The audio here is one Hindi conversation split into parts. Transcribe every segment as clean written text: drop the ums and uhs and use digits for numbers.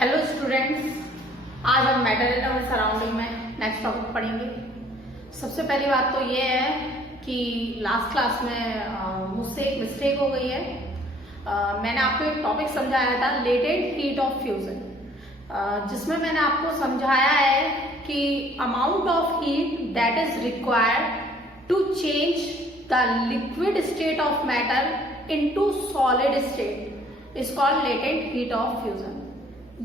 हेलो स्टूडेंट्स, आज हम मैटर इन अवर सराउंडिंग में नेक्स्ट टॉपिक पढ़ेंगे। सबसे पहली बात तो ये है कि लास्ट क्लास में मुझसे एक मिस्टेक हो गई है। मैंने आपको एक टॉपिक समझाया था लेटेंट हीट ऑफ फ्यूजन, जिसमें मैंने आपको समझाया है कि amount of heat that is required to change the liquid state of matter into solid state is called latent heat of fusion.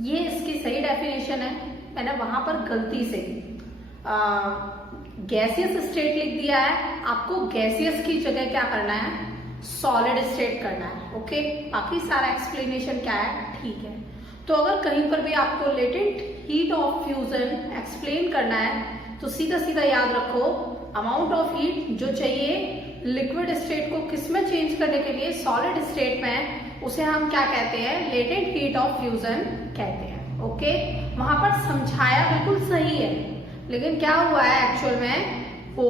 ये इसकी सही डेफिनेशन है। मैंने वहां पर गलती से गैसियस स्टेट लिख दिया है। आपको गैसियस की जगह क्या करना है, सॉलिड स्टेट करना है। ओके, बाकी सारा एक्सप्लेनेशन क्या है ठीक है। तो अगर कहीं पर भी आपको latent heat of fusion explain करना है तो सीधा सीधा याद रखो, अमाउंट ऑफ हीट जो चाहिए लिक्विड स्टेट को किस में चेंज करने के लिए, सॉलिड स्टेट में, उसे हम क्या कहते हैं, लेटेंट हीट ऑफ फ्यूजन कहते हैं। ओके, वहां पर समझाया बिल्कुल सही है, लेकिन क्या हुआ है एक्चुअल में, वो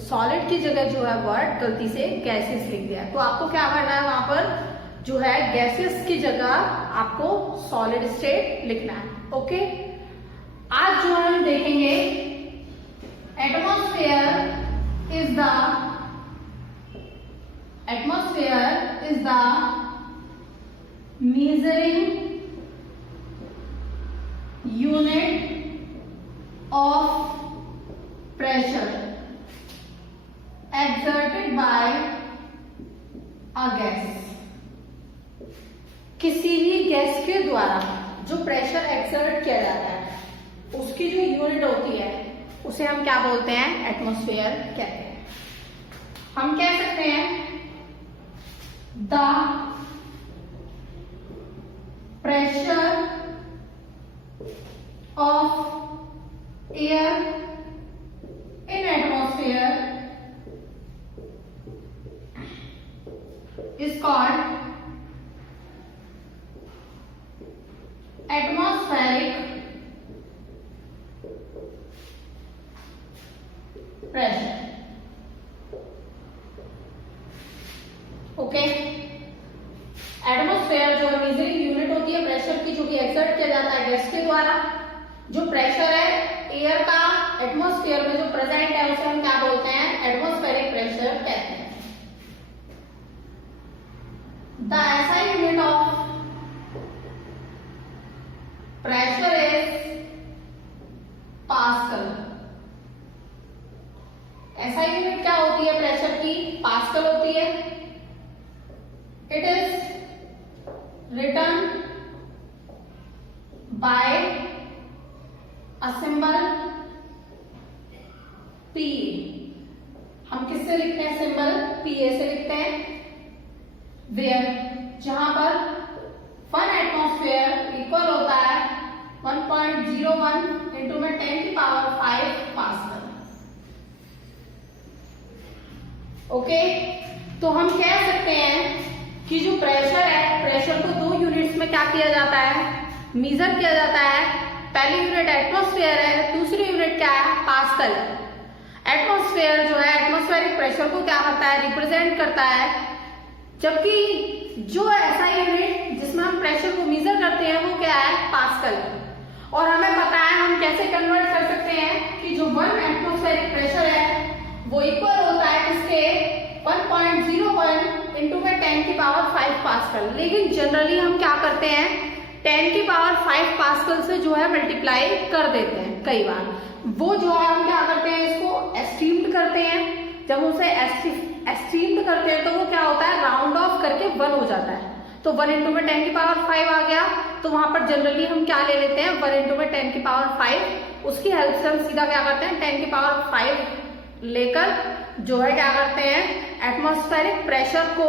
सॉलिड की जगह जो है वर्ड गलती से गैसियस लिख दिया है। तो आपको क्या करना है, वहां पर जो है गैसियस की जगह आपको सॉलिड स्टेट लिखना है। ओके, आज जो हम देखेंगे atmosphere is the measuring unit of pressure exerted by a gas। किसी भी गैस के द्वारा जो प्रेशर एक्सर्ट किया जाता है उसकी जो यूनिट होती है उसे हम क्या बोलते हैं, एटमॉस्फेयर कहते हैं। हम कह सकते हैं the pressure of air in atmosphere is called atmospheric pressure। Okay, atmosphere जो मेजरिंग यूनिट होती है प्रेशर की, जो कि एक्सर्ट किया जाता है गैस के द्वारा। जो प्रेशर है एयर का एटमॉस्फेयर में जो प्रेजेंट है उसे हम क्या बोलते हैं, एटमॉस्फेरिक प्रेशर कहते हैं। The SI unit of pressure is pascal. SI unit क्या होती है प्रेशर की, पास्कल होती है। It is written by a symbol P। हम किससे लिखते हैं, सिंबल PA से लिखते हैं। वेयर, जहां पर 1 एटमॉस्फेयर इक्वल होता है 1.01 इंटू में 10 की पावर 5 पास्कल। ओके, तो हम कह सकते हैं कि जो प्रेशर है, प्रेशर को 2 यूनिट्स में क्या किया जाता है, मेजर किया जाता है। पहली यूनिट एटमॉस्फेयर है, दूसरी यूनिट क्या है, पास्कल। एटमॉस्फेयर जो है एटमॉस्फेरिक प्रेशर को क्या करता है, रिप्रेजेंट करता है, जबकि जो ऐसा यूनिट जिसमें हम प्रेशर को मेजर करते हैं वो क्या है, पास्कल। और हमें पता है हम कैसे कन्वर्ट कर सकते हैं कि जो 1 एटमॉस्फेरिक प्रेशर है वो इक्वल होता है किसके, 1.01 इंटू में 10 की पावर 5 पास्कल। लेकिन जनरली हम क्या करते हैं, 10 की पावर 5 पास्कल से जो है मल्टीप्लाई कर देते हैं कई बार। वो जो है हम क्या करते हैं, इसको एस्टीम्ड करते हैं। जब उसे एस्टीम्ड करते हैं तो वो क्या होता है, राउंड ऑफ करके 1 हो जाता है। तो 1 इंटू में 10 की पावर 5 आ गया, तो वहां पर जनरली हम क्या ले लेते हैं, 1 इंटू में 10 की पावर 5। उसकी हेल्प से हम सीधा क्या करते हैं, 10 की पावर 5 लेकर जो है क्या करते हैं, एटमॉस्फेरिक प्रेशर को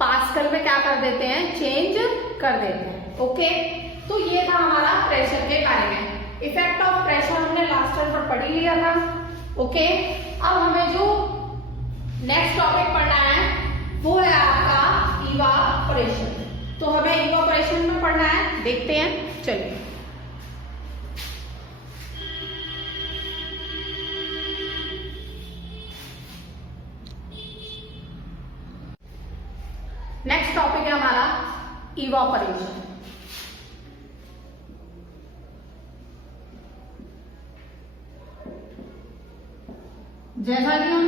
पास्कल में क्या कर देते हैं, चेंज कर देते हैं। ओके, तो ये था हमारा प्रेशर के बारे में। इफेक्ट ऑफ प्रेशर हमने लास्ट टाइम पर पढ़ ही लिया था। ओके, अब हमें जो नेक्स्ट टॉपिक पढ़ना है वो है आपका इवापोरेशन। तो हमें इवापोरेशन में पढ़ना है, देखते हैं, चलिए। नेक्स्ट टॉपिक है हमारा इवापोरेशन। जैसा कि हम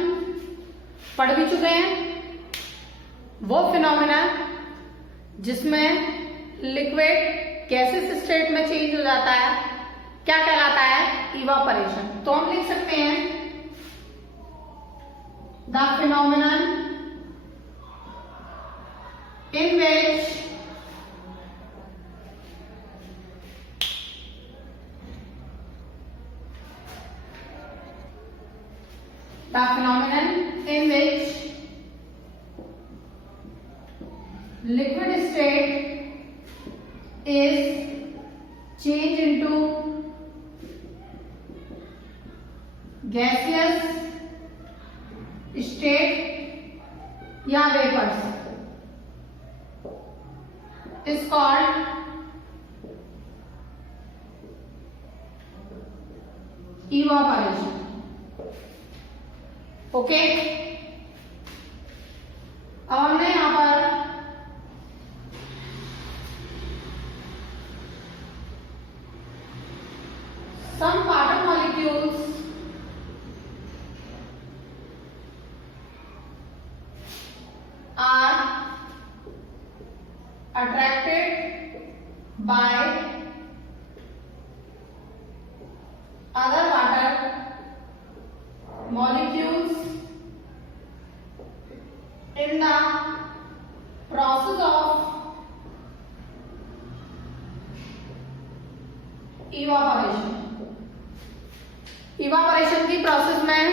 पढ़ भी चुके हैं, वो फिनोमेना जिसमें लिक्विड गैसेस स्टेट में चेंज हो जाता है क्या कहलाता है? इवापोरेशन। तो हम लिख सकते हैं the phenomenon in which liquid state is changed into gaseous state या vapors is called evaporation। Okay, अब हमने यहां पर some water molecules are attracted by other water molecules in the process of evaporation। Evaporation की प्रोसेस में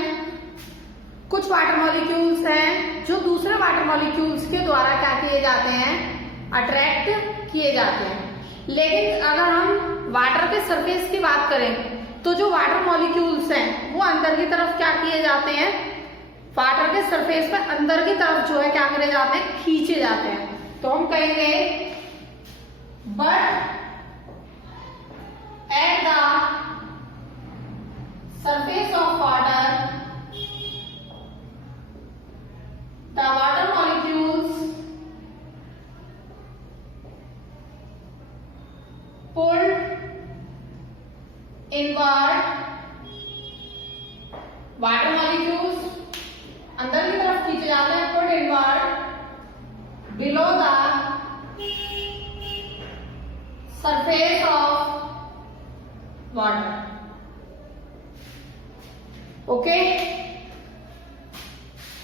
कुछ वाटर मॉलिक्यूल्स हैं जो दूसरे वाटर मॉलिक्यूल्स के द्वारा क्या किए जाते हैं? अट्रैक्ट किए जाते हैं। लेकिन अगर हम वाटर के सरफेस की बात करें तो जो वाटर मॉलिक्यूल्स हैं वो अंदर की तरफ क्या किए जाते हैं? वाटर के सरफेस पे अंदर की तरफ जो है क्या करे जाते हैं? खींचे जाते हैं। तो हम कहेंगे but at the surface of water the water molecules pulled inward, water molecules अंदर की तरफ खींचे जाते हैं pulled inward below the surface of water। Okay,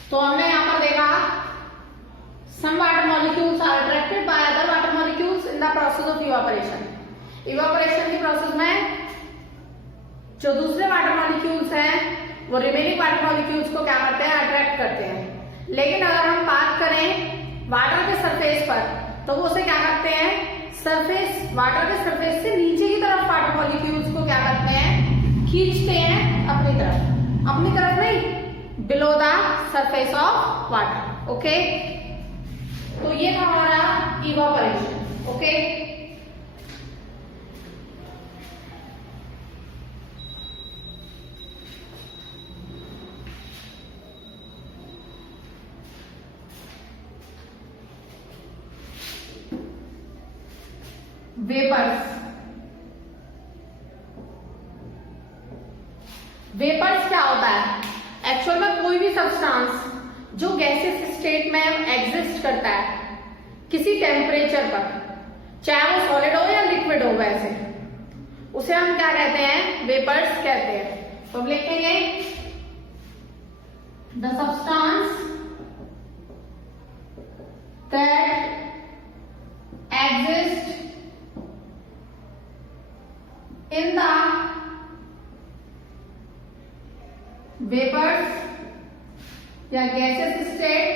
तो हमने यहां पर देखा some water molecules are attracted by other water molecules in the process of evaporation। Evaporation की प्रोसेस में जो दूसरे वाटर मॉलिक्यूल्स हैं वो रिमेनिंग वाटर मॉलिक्यूल्स को क्या करते हैं? अट्रैक्ट करते हैं। लेकिन अगर हम बात करें वाटर के सरफेस पर तो वो उसे क्या करते हैं? सरफेस, वाटर के सरफेस से नीचे की तरफ वाटर मॉलिक्यूल्स को क्या करते हैं? खींचते हैं अपनी तरफ नहीं, below the surface of water. Okay, तो ये था हमारा इवापोरेशन। Okay, vapours. वेपर्स क्या होता है? एक्चुअल में कोई भी सब्सटेंस जो गैसेस स्टेट में एग्जिस्ट करता है किसी टेम्परेचर पर, चाहे वो सॉलिड हो या लिक्विड हो, वैसे उसे हम क्या कहते हैं? वेपर्स कहते हैं। तो लिखेंगे the substance that exist in the vapours या gases state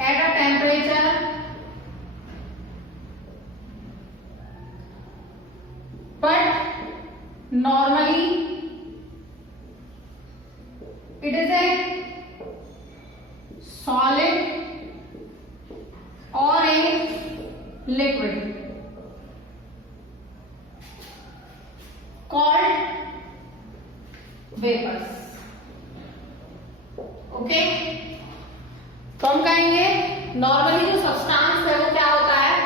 at a temperature but normally it is a solid और a liquid called vapors। Okay, तो हम कहेंगे नॉर्मली जो सब्सटेंस है वो क्या होता है?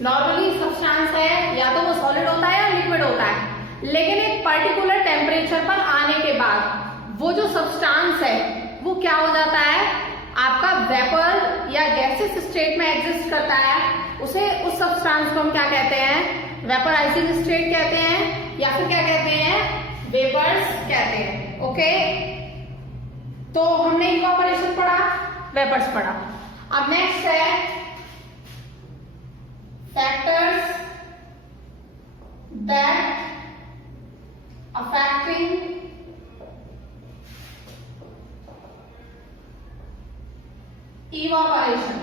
नॉर्मली सब्सटेंस है या तो वो सॉलिड होता है या लिक्विड होता है। लेकिन एक पर्टिकुलर टेम्परेचर पर आने के बाद वो जो सब्सटेंस है वो क्या हो जाता है, आपका वेपर या गैसेस स्टेट में एग्जिस्ट करता है, उसे उस सब्सटेंस को हम क्या कहते हैं, वेपराइजिंग स्टेट कहते हैं या फिर क्या कहते हैं, वेपर्स कहते हैं। ओके, तो हमने इवापोरेशन पढ़ा, वेपर्स पढ़ा। अब नेक्स्ट है फैक्टर्स दैट अफेक्टिंग इवापोरेशन।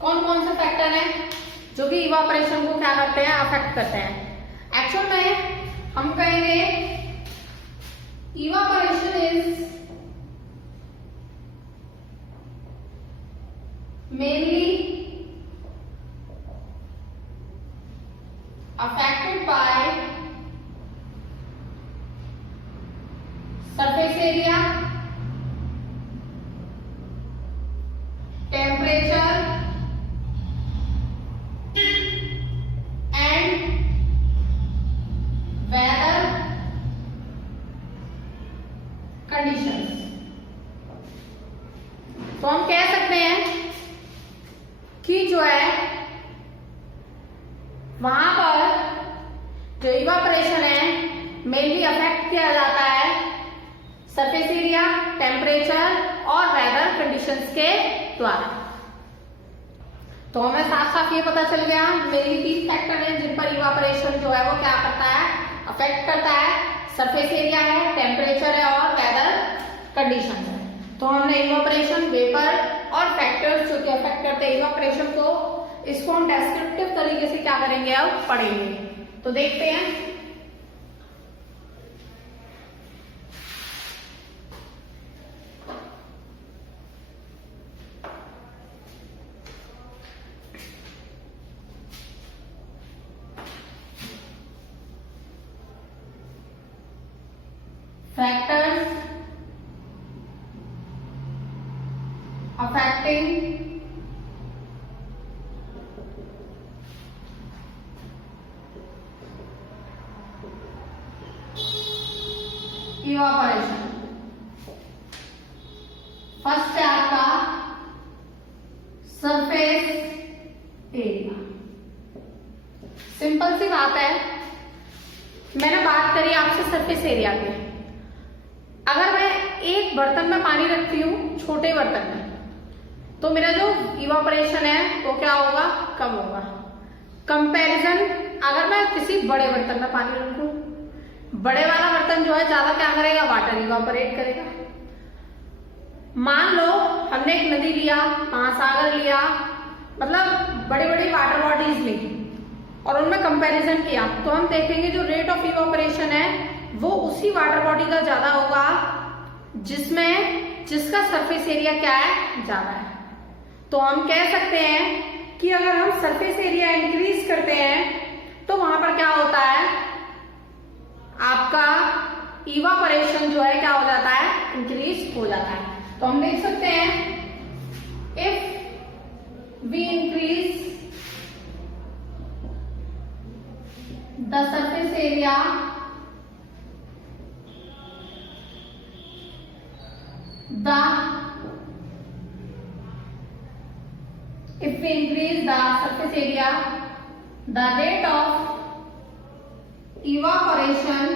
कौन कौन से फैक्टर हैं जो कि इवापोरेशन को क्या करते हैं, अफेक्ट करते हैं। एक्चुअल में हम कहेंगे evaporation is mainly affected by surface area, temperature and weather conditions। तो हम कह सकते हैं कि जो है वहां पर जो इवापोरेशन है मेनली अफेक्ट किया जाता है सरफेस एरिया, टेम्परेचर और वेदर कंडीशंस के द्वारा। तो हमें साफ साफ ये पता चल गया मेनली 3 फैक्टर हैं जिन पर इवापोरेशन जो है वो क्या करता है, अफेक्ट करता है। सरफेस एरिया है, टेम्परेचर है और वेदर कंडीशन है। तो हमने इवापोरेशन, वेपर और फैक्टर्स जो कि अफेक्ट करते हैं इवापोरेशन को, इसको हम डेस्क्रिप्टिव तरीके से क्या करेंगे, अब पढ़ेंगे। तो देखते हैं फैक्टर्स अफेक्टिंग इवापोरेशन। फर्स्ट है आपका सरफेस एरिया। सिंपल सी बात है, मैंने बात करी आपसे सरफेस एरिया की। अगर मैं एक बर्तन में पानी रखती हूँ, छोटे बर्तन में, तो मेरा जो इवापोरेशन है वो क्या होगा, कम होगा। कंपैरिजन अगर मैं किसी बड़े बर्तन में पानी रखूं, बड़े वाला बर्तन जो है ज्यादा क्या करेगा, वाटर इवापोरेट करेगा। मान लो हमने एक नदी लिया, महासागर लिया, मतलब बड़ी बड़ी वाटर बॉडीज ली और उनमें कंपैरिजन किया, तो हम देखेंगे जो रेट ऑफ इवापोरेशन है वो उसी वाटर बॉडी का ज्यादा होगा जिसका सरफेस एरिया क्या है, ज्यादा है। तो हम कह सकते हैं कि अगर हम सरफेस एरिया इंक्रीज करते हैं तो वहां पर क्या होता है, आपका इवापोरेशन जो है क्या हो जाता है, इंक्रीज हो जाता है। तो हम देख सकते हैं if we increase the surface area if we increase the surface area, the rate of evaporation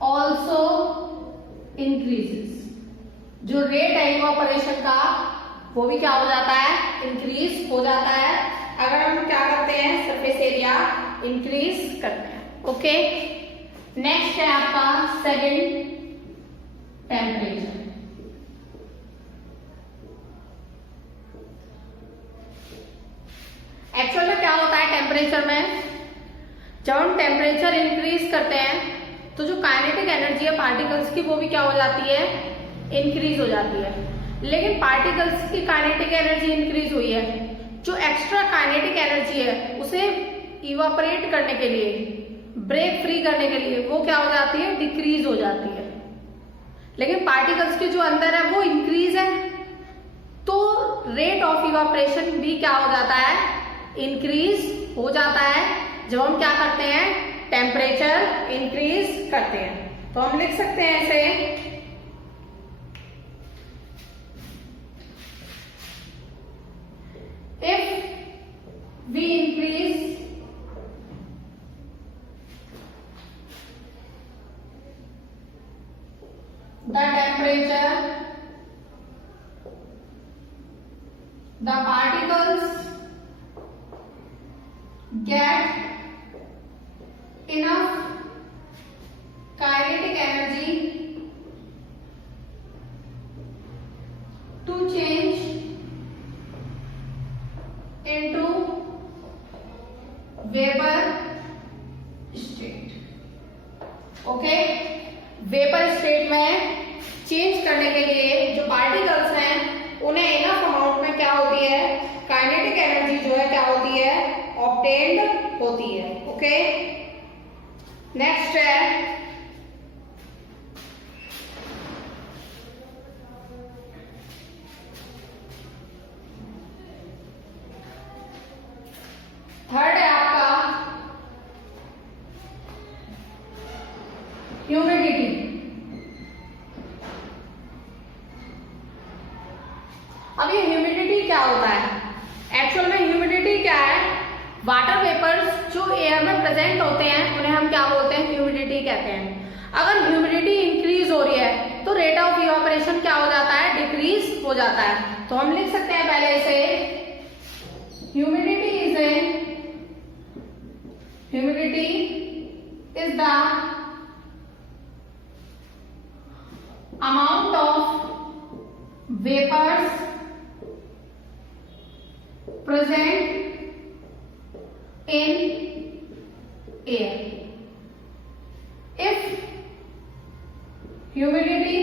also increases। जो रेट है इवापोरेशन का वो भी क्या हो जाता है, इंक्रीज हो जाता है, अगर हम क्या करते हैं, सरफेस एरिया इंक्रीज करते हैं। ओके, नेक्स्ट है आपका सेकंड, टेम्परेचर। एक्चुअल में क्या होता है टेम्परेचर में, जब हम टेम्परेचर इंक्रीज करते हैं तो जो काइनेटिक एनर्जी है पार्टिकल्स की वो भी क्या हो जाती है, इंक्रीज हो जाती है। लेकिन पार्टिकल्स की काइनेटिक एनर्जी इंक्रीज हुई है, जो एक्स्ट्रा काइनेटिक एनर्जी है उसे इवापोरेट करने के लिए, ब्रेक फ्री करने के लिए वो क्या हो जाती है, डिक्रीज हो जाती है। लेकिन पार्टिकल्स के जो अंदर है वो इंक्रीज है, तो रेट ऑफ इवापोरेशन भी क्या हो जाता है, इंक्रीज हो जाता है जब हम क्या करते हैं, टेम्परेचर इंक्रीज करते हैं। तो हम लिख सकते हैं ऐसे, if we increase the temperature, the particles get enough kinetic energy to change into vapor state। Okay, vapour state में चेंज करने के लिए जो पार्टिकल्स हैं उन्हें इनफ अमाउंट में क्या होती है, काइनेटिक एनर्जी जो है क्या होती है, ऑब्टेन्ड होती है। ओके, नेक्स्ट है थर्ड है आपका ह्यूमिडिटी। अब ये ह्यूमिडिटी क्या होता है, एक्चुअल में ह्यूमिडिटी क्या है, वाटर वेपर्स जो एयर में प्रेजेंट होते हैं उन्हें हम क्या बोलते हैं, ह्यूमिडिटी कहते हैं। अगर ह्यूमिडिटी इंक्रीज हो रही है तो रेट ऑफ इवापोरेशन क्या हो जाता है, डिक्रीज हो जाता है। तो हम लिख सकते हैं पहले इसे, humidity is the amount of vapors present in air। if humidity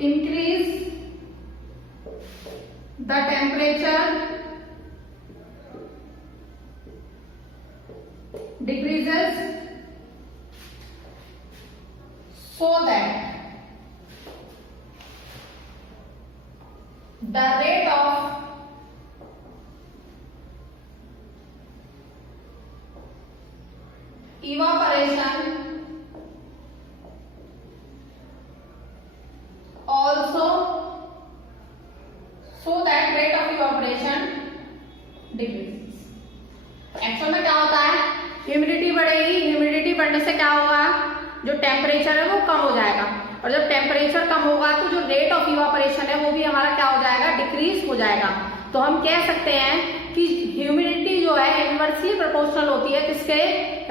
increase, the temperature decreases so that the rate of evaporation also, so that rate of evaporation decreases। Actual में क्या होता है, ह्यूमिडिटी बढ़ेगी, ह्यूमिडिटी बढ़ने से क्या होगा, जो टेम्परेचर है वो कम हो जाएगा, और जब टेम्परेचर कम होगा तो जो रेट ऑफ इवापोरेशन है वो भी हमारा क्या हो जाएगा, डिक्रीज हो जाएगा। तो हम कह सकते हैं कि ह्यूमिडिटी जो है इनवर्सली प्रोपोर्शनल होती है किसके,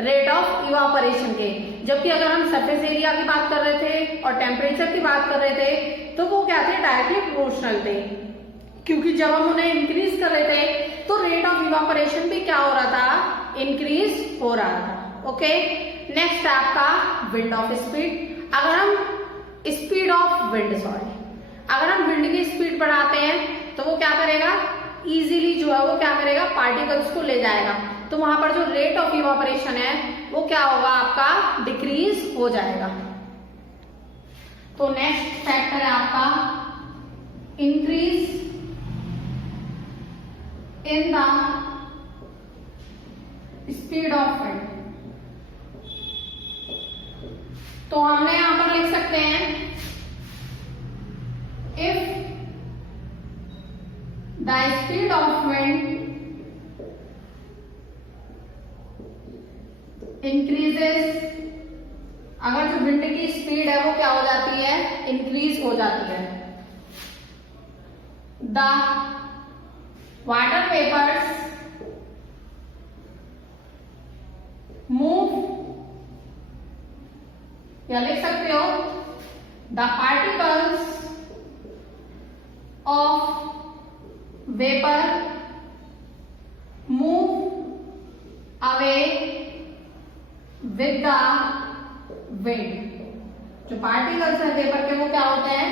रेट ऑफ इवापोरेशन के। जबकि अगर हम सरफेस एरिया की बात कर रहे थे और टेम्परेचर की बात कर रहे थे तो वो क्या थे, डायरेक्टली प्रोपोर्शनल थे, क्योंकि जब हम उन्हें इंक्रीज कर रहे थे तो रेट ऑफ इवापोरेशन भी क्या हो रहा था, इंक्रीज हो रहा था। ओके, नेक्स्ट है आपका विंड ऑफ स्पीड। अगर हम स्पीड ऑफ विंड, अगर हम विंड की स्पीड बढ़ाते हैं तो वो क्या करेगा, इजीली जो है वो क्या करेगा, पार्टिकल्स को ले जाएगा। तो वहां पर जो रेट ऑफ इवापोरेशन है वो क्या होगा, आपका डिक्रीज हो जाएगा। तो नेक्स्ट फैक्टर है आपका increase in the speed of wind. तो हमने यहां पर लिख सकते हैं, if the speed of wind increases, अगर जो विंड की स्पीड है वो क्या हो जाती है, इंक्रीज हो जाती है, द वाटर वेपर्स मूव, या लिख सकते हो the particles of vapour move away with the wind. जो पार्टिकल्स है वेपर के वो क्या होते हैं,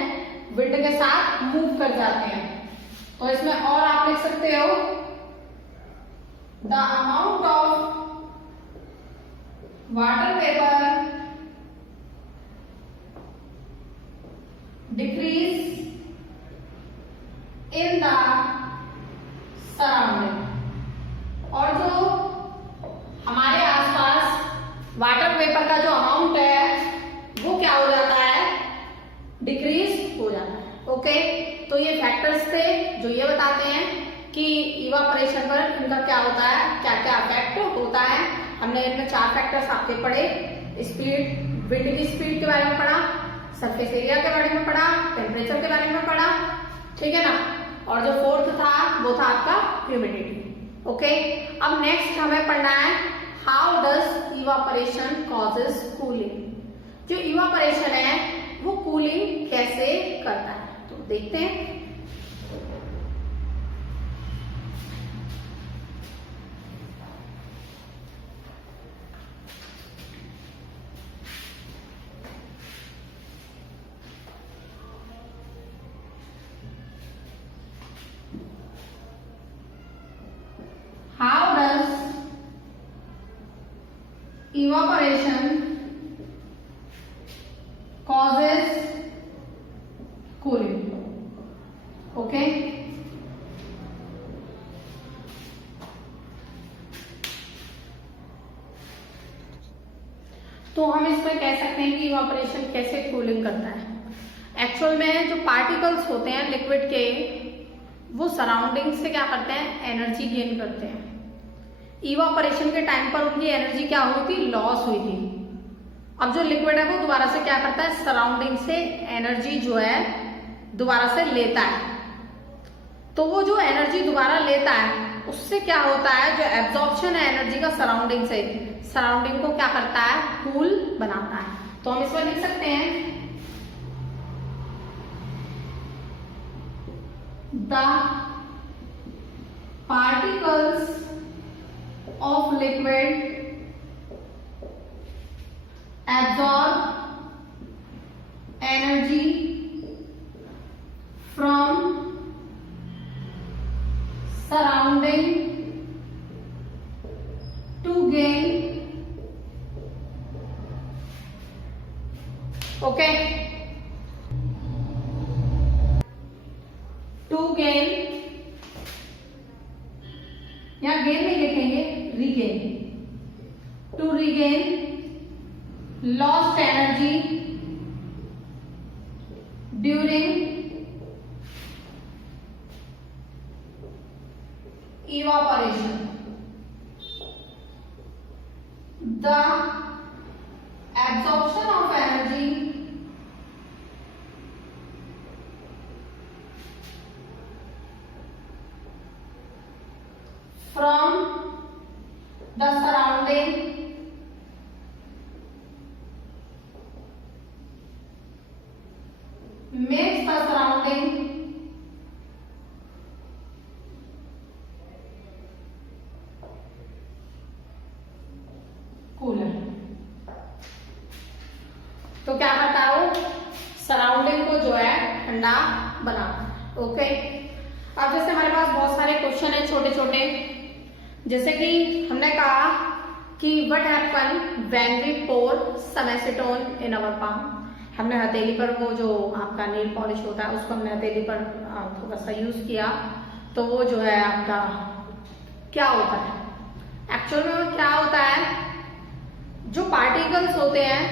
विंड के साथ मूव कर जाते हैं। तो इसमें और आप लिख सकते हो the amount of water vapour decrease in the surrounding. और जो हमारे आसपास वाटर वेपर का जो अमाउंट है वो क्या हो जाता है, डिक्रीज हो जाता है। ओके, तो ये फैक्टर्स थे जो ये बताते हैं कि इवापोरेशन पर इनका क्या होता है, क्या क्या इफेक्ट होता है। हमने इनमें 4 फैक्टर्स आपके पढ़े, स्पीड, विंड की स्पीड के बारे में पढ़ा, सरफेस एरिया के बारे में पढ़ा, टेम्परेचर के बारे में पढ़ा, ठीक है ना। और जो 4th था वो था आपका ह्यूमिडिटी। ओके, अब नेक्स्ट हमें पढ़ना है how does evaporation causes cooling. जो इवापोरेशन है वो कूलिंग कैसे करता है, तो देखते हैं। How does evaporation causes cooling? Okay. तो हम इसमें कह सकते हैं कि इवापोरेशन कैसे कूलिंग करता है। एक्चुअल में जो पार्टिकल्स होते हैं लिक्विड के, वो सराउंडिंग से क्या करते हैं, एनर्जी गेन करते हैं। इवापोरेशन के टाइम पर उनकी एनर्जी क्या हुई थी, लॉस हुई थी। अब जो लिक्विड है वो दोबारा से क्या करता है, सराउंडिंग से एनर्जी जो है दोबारा से लेता है। तो वो जो एनर्जी दोबारा लेता है उससे क्या होता है, जो एब्जॉर्प्शन है एनर्जी का सराउंडिंग से, सराउंडिंग को क्या करता है, कूल बनाता है। तो हम इसमें लिख सकते हैं the particles of liquid absorb energy from surrounding to gain, okay, to gain, या गेन नहीं लिखेंगे, regain, to regain lost energy during evaporation. The absorption of energy from the surrounding makes the surrounding cooler। तो क्या करता है वो, सराउंडिंग को जो है ठंडा बनाता है। ओके, अब जैसे हमारे पास बहुत सारे क्वेश्चन है छोटे छोटे, जैसे कि हमने कहा कि what happen when we pour some acetone in our palm. हमने हथेली पर वो जो आपका नेल पॉलिश होता है उसको हमने हथेली पर थोड़ा सा यूज किया, तो वो जो है आपका क्या होता है, एक्चुअल में वो क्या होता है, जो पार्टिकल्स होते हैं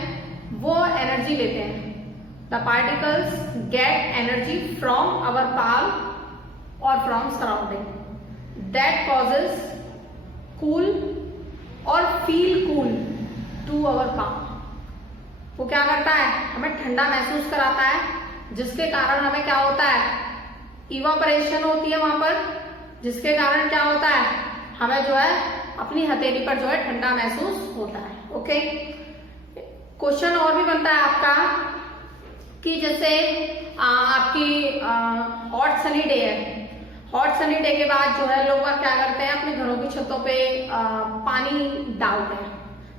वो एनर्जी लेते हैं। The particles get energy from our palm और from surrounding, that causes cool और feel cool to our palm. वो क्या करता है, हमें ठंडा महसूस कराता है, जिसके कारण हमें क्या होता है, इवापोरेशन होती है वहां पर, जिसके कारण क्या होता है, हमें जो है अपनी हथेली पर जो है ठंडा महसूस होता है। ओके, क्वेश्चन और भी बनता है आपका कि जैसे आपकी हॉट सनी डे है, हॉट सनी डे के बाद जो है लोग क्या करते हैं, अपने घरों की छतों पे पानी डालते हैं।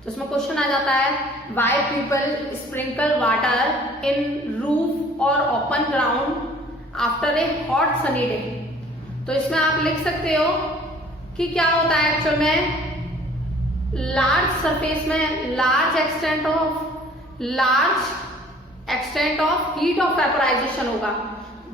तो इसमें क्वेश्चन आ जाता है, why people sprinkle water in roof और open ground after a hot sunny day. तो इसमें आप लिख सकते हो कि क्या होता है, एक्चुअल में लार्ज सरफेस में large extent of heat of vaporisation होगा।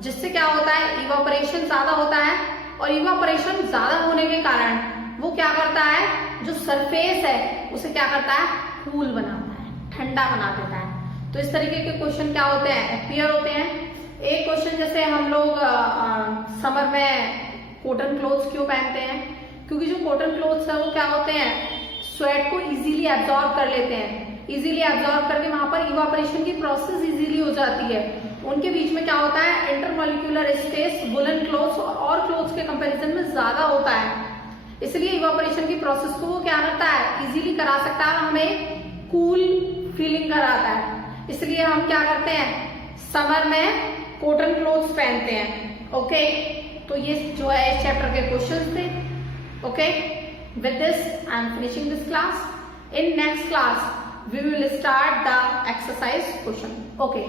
जिससे क्या होता है, इवापोरेशन ज्यादा होता है, और इवापोरेशन ज्यादा होने के कारण वो क्या करता है, जो सरफेस है उसे क्या करता है, कूल बनाता है, ठंडा बना देता है। तो इस तरीके के क्वेश्चन क्या होते हैं, अपीयर होते हैं। एक क्वेश्चन जैसे हम लोग समर में कॉटन क्लोथ्स क्यों पहनते हैं, क्योंकि जो कॉटन क्लोथ्स है वो क्या होते हैं, स्वेट को इजीली एब्जॉर्ब कर लेते हैं, इजीली एब्जॉर्ब करके वहां पर इवापोरेशन की प्रोसेस इजीली हो जाती है। उनके बीच में क्या होता है, इंटरमॉलिक्यूलर स्पेस वुलन क्लोथ्स और क्लोथ्स के कंपैरिजन में ज्यादा होता है, इसलिए इवापोरेशन की प्रोसेस को वो क्या करता है, इजीली करा सकता है, हमें कूल फीलिंग कराता है। इसलिए हम क्या करते हैं, समर में कॉटन क्लोथ्स पहनते हैं। ओके, तो ये जो है इस चैप्टर के क्वेश्चंस थे। Okay, with this I am finishing this class. In next class we will start the exercise question. Okay.